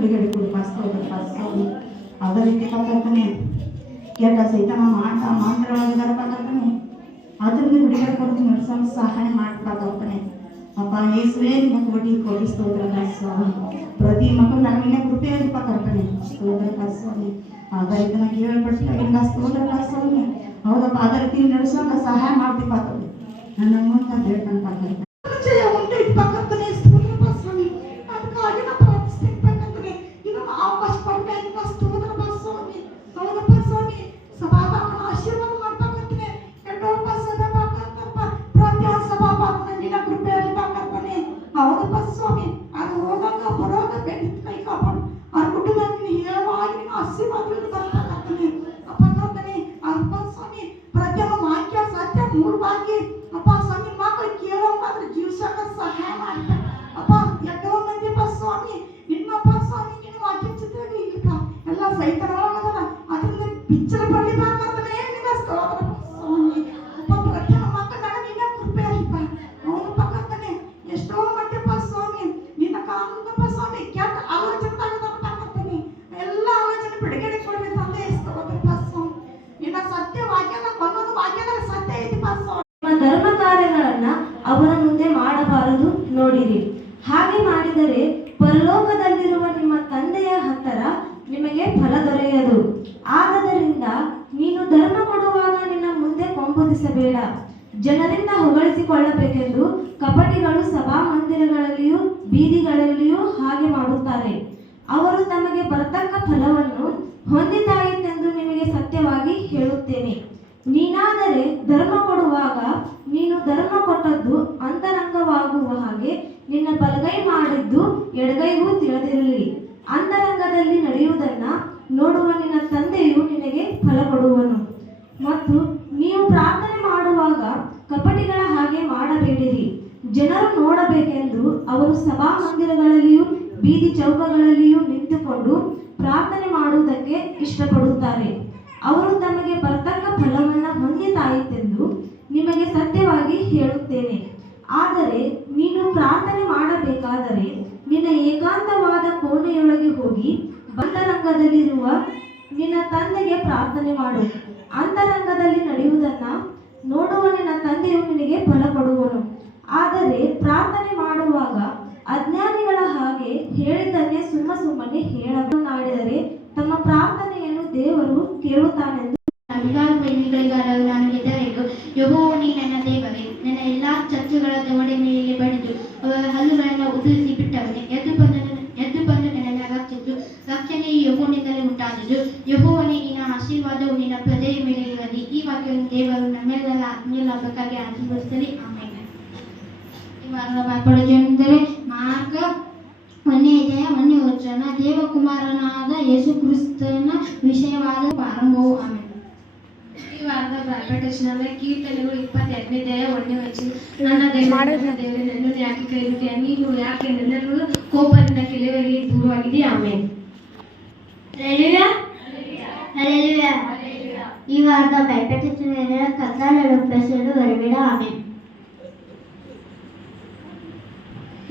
ಬಿಡುಗಡೆ ಕೊಡು ಪಾಸ್ತಾನೆ. ಅದೇ ರೀತಿ ಕರ್ತನೆ ಕೆಟ್ಟ ಸೈತಾನ ಮಂತ್ರವಾಗರ್ಪಾಕರ್ತಾನೆ ಅದರಿಂದ ಬಿಡುಗಡೆ ಕೊಡ್ತೀನಿ ನಡೆಸಲು ಸಹಾಯ ಮಾಡ್ಬೇಕಾಗ್ತಾನೆ. ಅಪ್ಪ ಯೇಸುವೇ ನಿನ್ನ ಕೋಟಿ ಸ್ತೋತ್ರ ಸ್ವಾಮಿ. ಪ್ರತಿ ಮಕ್ಕಳು ನಮಗೆ ಕೃಪೆ ಕರ್ತಾನೆ ಸ್ತೋತ್ರ ಸ್ವಾಮಿ. ಆಗ ಇದನ್ನ ಕೇಳ್ಪಟ್ಟು ಸ್ತೋತ್ರ ಸ್ವಾಮಿ. ಹೌದಪ್ಪ ಅದೇ ರೀತಿ ನಡೆಸೋಕೆ ಸಹಾಯ ಮಾಡ್ತಿಪ್ಪಾಗ್ತದೆ. ನನ್ನ ಮುಂದೆ ಬೇಡ್ಕಂತ ಧರ್ಮ ಕಾರ್ಯಗಳನ್ನ ಅವರ ಮುಂದೆ ಮಾಡಬಾರದು. ನೋಡಿರಿ, ಹಾಗೆ ಮಾಡಿದರೆ ಪರಲೋಕದಲ್ಲಿರುವ ನಿಮ್ಮ ತಂದೆಯ ಹತ್ತಿರ ನಿಮಗೆ ಫಲ ದೊರೆಯದು. ಆದ್ದರಿಂದ ನೀನು ಧರ್ಮ ಕೊಡುವಾಗ ನಿನ್ನ ಮುಂದೆ ಕೊಂಬೊದಿಸಬೇಡ. ಜನರಿಂದ ಹೊಗಳಿಸಿಕೊಳ್ಳಬೇಕೆಂದು ಕಪಟಿಗಳು ಸಭಾ ಮಂದಿರಗಳಲ್ಲಿಯೂ ಬೀದಿಗಳಲ್ಲಿಯೂ ಹಾಗೆ ಮಾಡುತ್ತಾರೆ. ಅವರು ತಮಗೆ ಬರತಕ್ಕ ಫಲವನ್ನು ಹೊಂದಿದ್ದಾಯಿತೆಂದು ನಿಮಗೆ ಸತ್ಯವಾಗಿ ಹೇಳುತ್ತೇನೆ. ನೀನಾದರೆ ಧರ್ಮ ಕೊಡುವಾಗ ನೀನು ಧರ್ಮ ಕೊಟ್ಟದ್ದು ಅಂತರಂಗವಾಗುವ ಹಾಗೆ ನಿನ್ನ ಬಲಗೈ ಮಾಡಿದ್ದು ಎಡಗೈಗೂ ತಿಳಿದಿರಲಿ. ಅಂತರಂಗದಲ್ಲಿ ನಡೆಯುವುದನ್ನ ನೋಡುವ ನಿನ್ನ ತಂದೆಯು ನಿನಗೆ ಫಲ ಕೊಡುವನು. ಮತ್ತು ನೀವು ಪ್ರಾರ್ಥನೆ ಮಾಡುವಾಗ ಕಪಟಿಗಳ ಹಾಗೆ ಮಾಡಬೇಡಿರಿ. ಜನರು ನೋಡಬೇಕೆಂದು ಅವರು ಸಭಾ ಮಂದಿರಗಳಲ್ಲಿಯೂ ಬೀದಿ ಚೌಕಗಳಲ್ಲಿಯೂ ನಿಂತುಕೊಂಡು ಪ್ರಾರ್ಥನೆ ಮಾಡುವುದಕ್ಕೆ ಇಷ್ಟಪಡುತ್ತಾರೆ. ಅವರು ತಮಗೆ ಬರತಕ್ಕ ಫಲವನ್ನು ಹೊಂದಿದ್ದಾಯಿತೆಂದು ನಿಮಗೆ ಸತ್ಯವಾಗಿ ಹೇಳುತ್ತೇನೆ. ಆದರೆ ನೀನು ಪ್ರಾರ್ಥನೆ ಮಾಡಬೇಕಾದರೆ ನಿನ್ನ ಏಕಾಂತವಾದ ಕೋಣೆಯೊಳಗೆ ಹೋಗಿ ಅಂತರಂಗದಲ್ಲಿರುವ ನಿನ್ನ ತಂದೆಗೆ ಪ್ರಾರ್ಥನೆ ಮಾಡು. ಅಂತರಂಗದಲ್ಲಿ ನಡೆಯುವುದನ್ನ ನೋಡುವ ನಿನ್ನ ತಂದೆಯು ನಿನಗೆ ಫಲ ಕೊಡುವನು. ಆದರೆ ಪ್ರಾರ್ಥನೆ ಮಾಡುವಾಗ ಅಜ್ಞಾನಿಗಳ ಹಾಗೆ ಹೇಳಿದ್ದನ್ನೇ ಸುಮ್ಮನೆ ಹೇಳನಾಡಿದರೆ ತಮ್ಮ ಪ್ರಾರ್ಥನೆಯನ್ನು ದೇವರು ಕೇಳುತ್ತಾನೆಂದು ಯೆಹೋವನೇ ನನ್ನ ದೇವರೇ, ನನ್ನ ಎಲ್ಲಾ ಚರ್ಚುಗಳ ಗೋಡೆ ಮೇಲೆ ಬಡಿದು ಅವರ ಹಲ್ಲುಗಳನ್ನು ಉದುರಿಸಿ ಬಿಟ್ಟವನೇ. ಎದ್ದು ಬಂದು ನನ್ನನ್ನು ರಕ್ಷಿಸು. ರಕ್ಷಣೆಯು ಯೆಹೋವನಿಂದಲೇ ಉಂಟಾದುದು. ಯೆಹೋವನೇ, ನಿನ್ನ ಆಶೀರ್ವಾದವು ನಿನ್ನ ಪ್ರಜೆಯ ಮೇಲೆ ಇರಲಿ. ಈ ವಾಕ್ಯವನ್ನು ದೇವರು ನಮ್ಮೆಲ್ಲರ ಆತ್ಮೀಯ ಲಾಭಕ್ಕಾಗಿ ಆಶೀರ್ವದಿಸಲಿ. ಆಮೇಲೆ ಎಂದರೆ ಮಾರ್ಗ 1ನೇ ಅಧ್ಯಾಯ 1ನೇ ವಚನ. ದೇವಕುಮಾರನಾದ ಯೇಸು ಕ್ರಿಸ್ತನ ವಿಷಯವಾದ ಪ್ರಾರಂಭವು. ಆಮೇಲೆ ಈ ವಾರದ ಪ್ರಾರ್ಥನೆ ಕೀರ್ತನೆಗಳು 22ನೇ ಅಧ್ಯಾಯ 1ನೇ ವಚನ. ನನ್ನ ದೇವರೇ, ನನ್ನನ್ನು ಯಾಕೆ ಕೈ ಬಿಟ್ಟೆ? ನೀನು ಯಾಕೆ ನನ್ನನ್ನು ಕೋಪದಿಂದ ಕೆಲವರಿಗೆ ದೂರವಾಗಿದೆ. ಆಮೇಲೆ ಈ ವಾರದ ಬೈಬಲ್ ಕನ್ನಡ ರೂಪಿಸಲು ಬರಬೇಡ. ಆಮೇಲೆ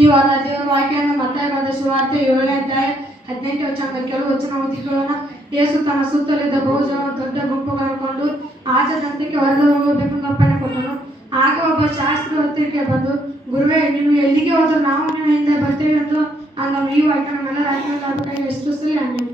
ಈ ವಾರ ದೇವರ ವಾಕ್ಯವನ್ನು ಮತ್ತಾಯ ಬರೆದ ಸುವಾರ್ತೆ 7ನೇ ಅಧ್ಯಾಯ 18ನೇ ವಚನ. ಕೆಲವು ವಚನ ಓದಿಕೊಳ್ಳೋಣ. ಯೇಸು ತನ್ನ ಸುತ್ತಲಿದ್ದ ಬಹುಜನ ದೊಡ್ಡ ಗುಂಪುಗಳನ್ನು ಕೊಂಡು ಆಚದಂತಕ್ಕೆ ಹೊರಗೆ ಹೋಗಬೇಕೆಂದು ಅಪ್ಪಣೆ ಕೊಟ್ಟನು. ಆಗ ಒಬ್ಬ ಶಾಸ್ತ್ರವರ್ತಿಗೆ ಬಂದು, ಗುರುವೇ, ನೀವು ಎಲ್ಲಿಗೆ ಹೋದರೂ ನಾವು ನಿಮ್ಮ ಹಿಂದೆ ಬರ್ತೇವೆ ಎಂದು ಅಂದನು. ಈ ವಾಕ್ಯ ನಮ್ಮೆಲ್ಲರ ಆತ್ಮೀಯ ಲಾಭಕ್ಕಾಗಿ ವಿಶ್ವಸಿಸಲಿ. ಆಮೇಲೆ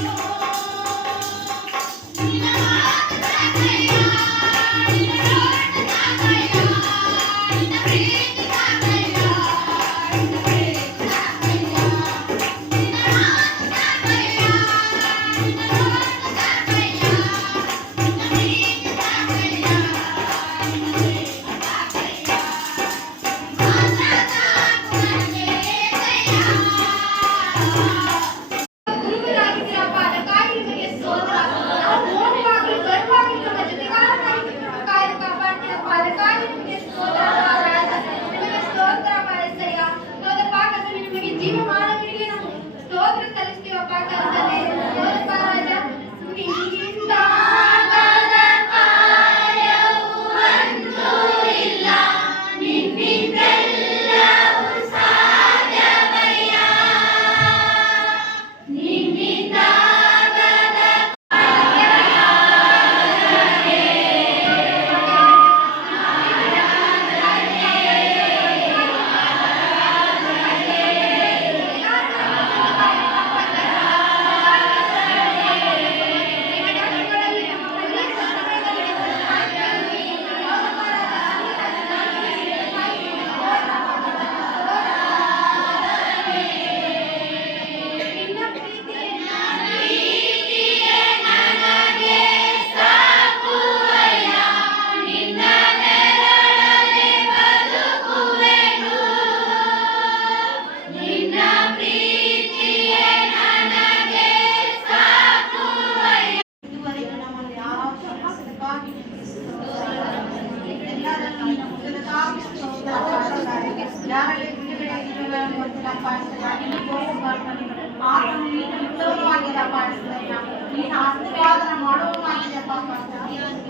you.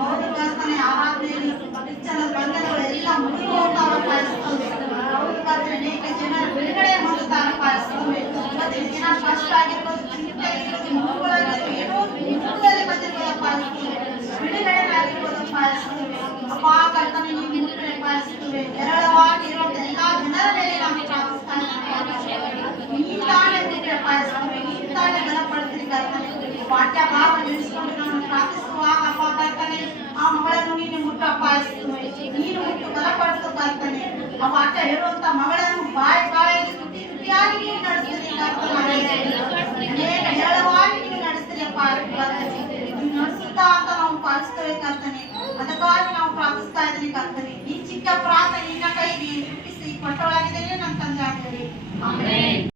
ಹೌದು ಕರ್ತನೆ, ಆರಾಧನೆಯಲ್ಲಿ ಹೆಚ್ಚಿನ ಬಂಧನಗಳು ಎಲ್ಲ ಮುಗಿದು ಹೋಗ್ತಾವಪ್ಪ ಯೇಸುವೆ. ಹೌದು ಕರ್ತನೆ, ಅನೇಕ ಜನರು ಬಿಡುಗಡೆ ಹೊಂದುತ್ತಾರಪ್ಪ ಯೇಸುವೆ. ಇವತ್ತಿನ ದಿನ ಕಷ್ಟ ಆಗಿರ್ಬೋದು, ಚಿಂತೆ ಆಗಿರ್ಬೋದು, ನೋವುಗಳಾಗಿರ್ಬೋದು, ಏನೋ ದುಃಖದಲ್ಲಿ ಬಂದಿರ್ಬೋದಪ್ಪ ಯೇಸುವೆ. ಬಿಡುಗಡೆ ಆಗಿರ್ಬೋದಪ್ಪ ಯೇಸುವೆ. ಅಪ್ಪ ಕರ್ತನೆ, ನೀವು ಮುಟ್ಟಪ್ಪ ಯೇಸುವೆ. ಹೇರಳವಾಗಿ ಇರುವಂತ ಎಲ್ಲಾ ಜನರ ಮೇಲೆ ನಾವು ಪ್ರಾರ್ಥಿಸ್ತಾ ಇದ್ದೀವಿ. ಈ ತಾಳೆ ಮುಟ್ಟಪ್ಪ ಯೇಸುವೆ, ಈ ತಾಳೆ ಬಲಪಡಿಸ್ರಿ ಕರ್ತನೆ. ವಾಕ್ಯ ಭಾವ ನಿಲ್ಲಿಸಿಕೊಂಡು ನಾವು ಪ್ರಾರ್ಥಿಸುವಾಗ ಅಪ್ಪ ಕರ್ತನೆ, ಆ ಮಗಳನ್ನು ನೀನು ಮುಟ್ಟಪ್ಪ ಯೇಸುವೆ. ನೀನು ಮುಟ್ಟು ಬಲಪಡಿಸು ಕರ್ತನೆ. ಆ ವಾಕ್ಯ ಹೇಳುವಂತ ಮಗಳನ್ನು ಬಾಯಿಯಾಗಿ ತುಟಿ ತುಟಿಯಾಗಿ ನೀವು ನಡೆಸ್ತೀರಿ ಕರ್ತನೆ. ಅನೇಕ ಹೇರಳವಾಗಿ ನೀವು ನಡೆಸ್ತೀರಿ ಅಪ್ಪ ಕರ್ತನೆ. ನೀವು ನಡೆಸುತ್ತಾ ಅಂತ ನಾವು ಪಾಲಿಸ್ತೇವೆ ಕರ್ತನೆ. ಅದಕ್ಕಾಗಿ ನಾವು ಪ್ರಾರ್ಥಿಸ್ತಾ ಇದ್ದೀನಿ ಕರ್ತನೆ. ಈ ಚಿಕ್ಕ ಪ್ರಾರ್ಥನೆ ನಿನ್ನ ಕೈಗೆ ರೂಪಿಸಿ ಕೊಟ್ಟೊಳಗಿದೆ ನನ್ನ ತಂದೆ. ಆಮೇಲೆ